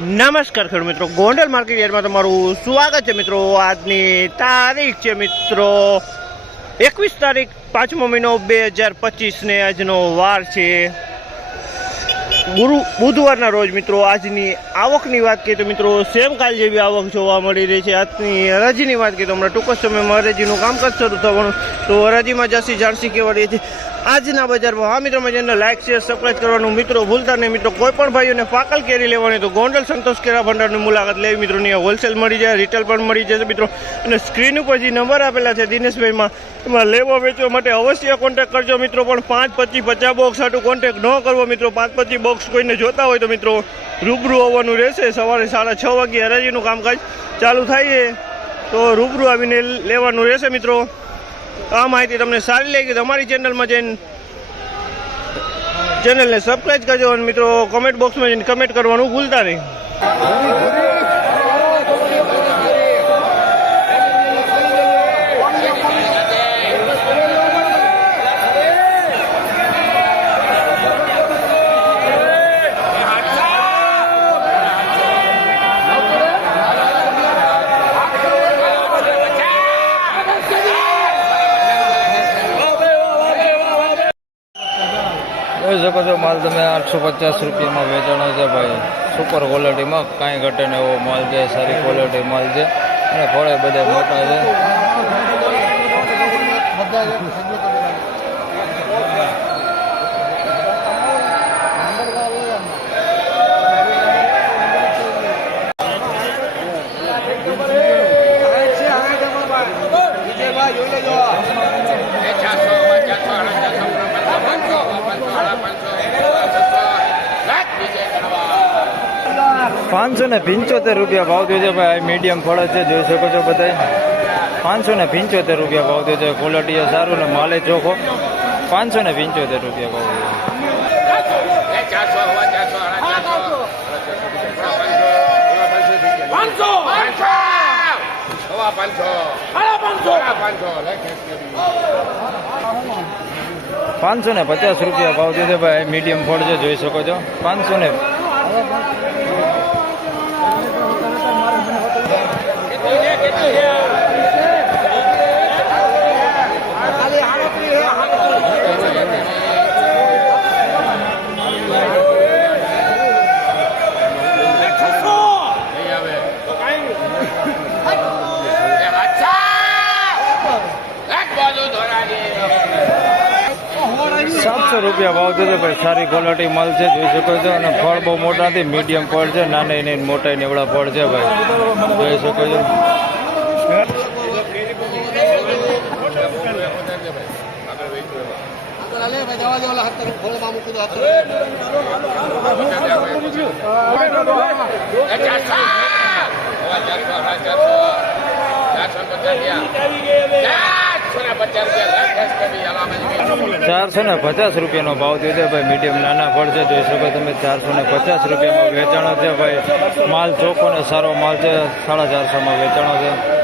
નમસ્કાર ખેડૂત મિત્રો. ગોંડલ માર્કેટ યાર્ડમાં તમારું સ્વાગત છે મિત્રો. આજની તારીખ છે મિત્રો એકવીસ તારીખ પાંચમો મહિનો બે હજાર પચીસને આજનો વાર છે. ગુરુ બુધવારના રોજ મિત્રો આજની આવકની વાત કરીએ તો મિત્રો સેમ કાલ જેવી આવક જોવા મળી રહી છે. આજની હરાજીની વાત કરીએ તો હમણાં ટૂંક સમયમાં હરાજીનું કામકાજ શરૂ થવાનું. તો હરાજીમાં જાસી જાણસી કેવા રહી છે. આજના બજારમાં હા મિત્રો મજાને લાઇક શેર સબસ્ક્રાઈબ કરવાનું મિત્રો ભૂલતા નહીં. મિત્રો, કોઈ પણ ભાઈઓને પાકલ કેરી લેવાની તો ગોંડલ સંતોષ કેરા ભંડારની મુલાકાત લેવી મિત્રોની હોલસેલ મળી જાય રિટેલ પણ મળી જશે મિત્રો. અને સ્ક્રીન ઉપર જે નંબર આપેલા છે દિનેશભાઈમાં, એમાં લેવા વેચવા માટે અવશ્ય કોન્ટેક્ટ કરજો મિત્રો. પણ પાંચ પચીસ પચાસ બોક્સ હાટું કોન્ટેક્ટ ન કરવો મિત્રો. પાંચ પચીસ બોક્સ કોઈને જોતા હોય તો મિત્રો, રૂબરૂ આવવાનું રહેશે. સવારે સાડા છ વાગે હરાજીનું કામકાજ ચાલુ થાય છે. તો રૂબરૂ આવીને લેવાનું રહેશે મિત્રો. આ માહિતી તમને સારી લાગી તો અમારી ચેનલમાં જઈને ચેનલને સબસ્ક્રાઈબ કરજો અને મિત્રો કમેન્ટ બોક્સમાં જઈને કમેન્ટ કરવાનું ભૂલતા નહીં. શકો છો, માલ તમે આઠસો પચાસ રૂપિયામાં વેચાણો છે ભાઈ. સુપર ક્વોલિટીમાં કાંઈ ઘટે ને એવો માલ છે, સારી ક્વોલિટી માલ છે. અને ફળે બધા મોટા છે. પાંચસો ને પંચોતેર રૂપિયા ભાવ થયો છે ભાઈ. મીડિયમ ફળ છે જોઈ શકો છો બધા પાંચસો ને પંચોતેર રૂપિયા ભાવ થયો છે. ક્વોલિટી સારું ને માલે ચોખ્ખો. પાંચસો ને પંચોતેર રૂપિયા ભાવ પાંચસો! ને પચાસ રૂપિયા ભાવ થયો છે ભાઈ. મીડિયમ ફળ છે જોઈ શકો છો. પાંચસો ને સાતસો રૂપિયા ભાવ છે ભાઈ. સારી ક્વોલિટી છે, જોઈ શકો છો. અને ફળ બહુ મોટા નથી મીડિયમ ફળ છે, નાના એને મોટા નહીં એવડા ફળ છે ભાઈ. જોઈ શકો છો. ચારસો ને પચાસ રૂપિયાનો ભાવ થયો છે ભાઈ. મીડિયમ નાના ફળ છે. જોઈ શકો તમે, ચારસો ને પચાસ રૂપિયામાં વેચાણો છે ભાઈ. માલ ચોખ્ખો ને સારો માલ છે. સાડા ચારસોમાં વેચાણો છે.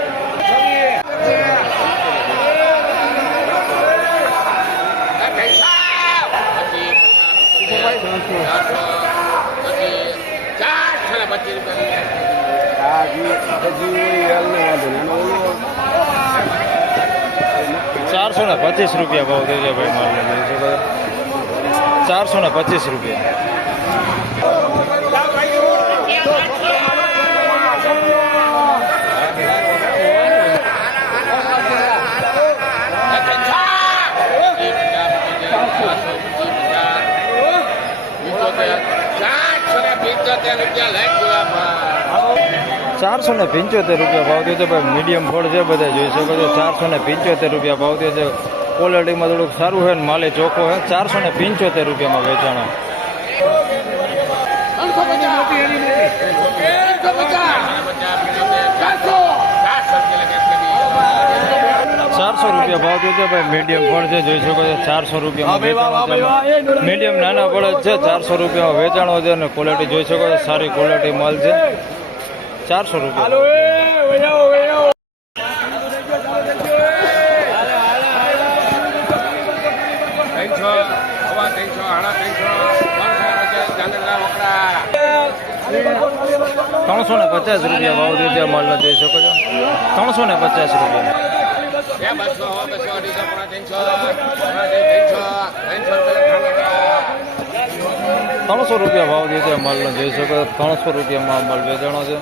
ચારસો ને પચીસ રૂપિયા ભાવ થઈ ભાઈ માલ ચારસો ને પચીસ રૂપિયા. ચારસો ને પંચોતેર રૂપિયા ભાવ થયો છે ભાઈ. મીડિયમ ફળ છે બધા જોઈ શકો છો. ચારસો ને પંચોતેર રૂપિયા ભાવ થયો છે. ક્વોલિટીમાં થોડુંક સારું હોય ને માલે ચોખ્ખો હોય ચારસો ને પંચોતેર રૂપિયામાં વેચાણો ચારસો રૂપિયા ભાવ થયો છે ભાઈ. મીડિયમ ફળ છે જોઈ શકો છો ચારસો રૂપિયામાં મીડિયમ નાના ફળ છે ચારસો રૂપિયામાં વેચાણો છે અને ક્વોલિટી જોઈ શકો છો સારી ક્વોલિટી માલ છે. ચારસો રૂપિયા. ત્રણસો ને પચાસ રૂપિયા ભાવ છે માલનો જોઈ શકો છો. ત્રણસો ને પચાસ રૂપિયા. બે બસો બસો અઢીસો પોણા ત્રણસો પોણા ત્રણસો ત્રણસો રૂપિયા ત્રણસો રૂપિયા ભાવ થયો છે માલનો જોઈ શકો ત્રણસો રૂપિયામાં માલ વેચાણો છે.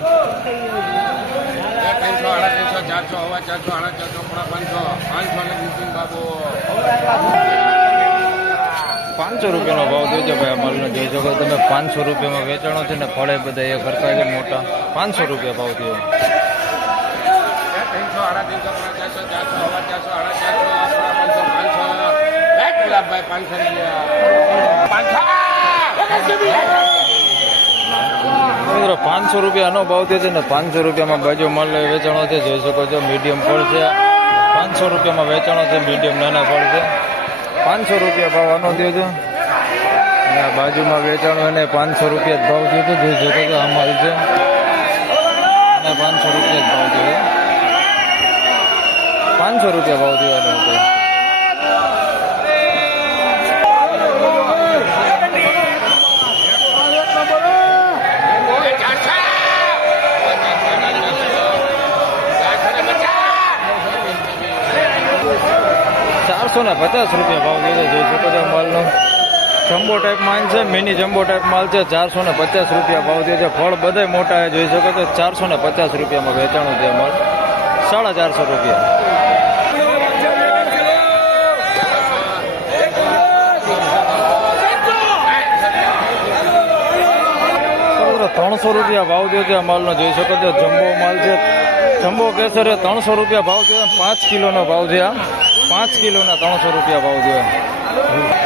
ત્રણસો સાડા ત્રણસો ચારસો હવા ચારસો સાડા ચારસો પોણા પાંચસો પાંચસો ને બુકિંગ બાબુ. પાંચસો રૂપિયાનો ભાવ છે ભાઈ માલનો જોઈ શકો તમે પાંચસો રૂપિયામાં વેચાણો છે ને ફળે બધા એ ખર્ચા છે મોટા. પાંચસો રૂપિયા ભાવ થયો. પાંચસો રૂપિયા પાંચસો રૂપિયાનો ભાવ થયો છે ને પાંચસો રૂપિયામાં બાજુ મળે વેચાણો છે, જોઈ શકો છો, મીડિયમ ફળ છે. પાંચસો રૂપિયામાં વેચાણો છે, મીડિયમ નાના ફળ છે. પાંચસો રૂપિયા ભાવ આનો થયો છે. અને બાજુમાં વેચાણો એને પાંચસો રૂપિયા જ ભાવ થયો છે, જોઈ શકો છો આ માલ છે અને પાંચસો રૂપિયા જ ભાવ થયો પાંચસો રૂપિયા ભાવ દેવાનો હતો ચારસો ને પચાસ રૂપિયા ભાવ દીધો જોઈ શકો છો માલનો. જમ્બો ટાઈપ માલ છે મિની જમ્બો ટાઈપ માલ છે, ચારસો ને પચાસ રૂપિયા ભાવ થયો ફળ બધા મોટા જોઈ શકો છો, ચારસો ને પચાસ રૂપિયામાં વેચાણું છે માલ. સાડા ચારસો રૂપિયા. મિત્રો ત્રણસો રૂપિયા ભાવ થયો છે માલનો. જોઈ શકો છો, જમ્બો માલ છે. જમ્બો કેસર એ ત્રણસો રૂપિયા ભાવ થયો પાંચ કિલોનો ભાવ છે આ. પાંચ કિલોના ત્રણસો રૂપિયા ભાવ થયો.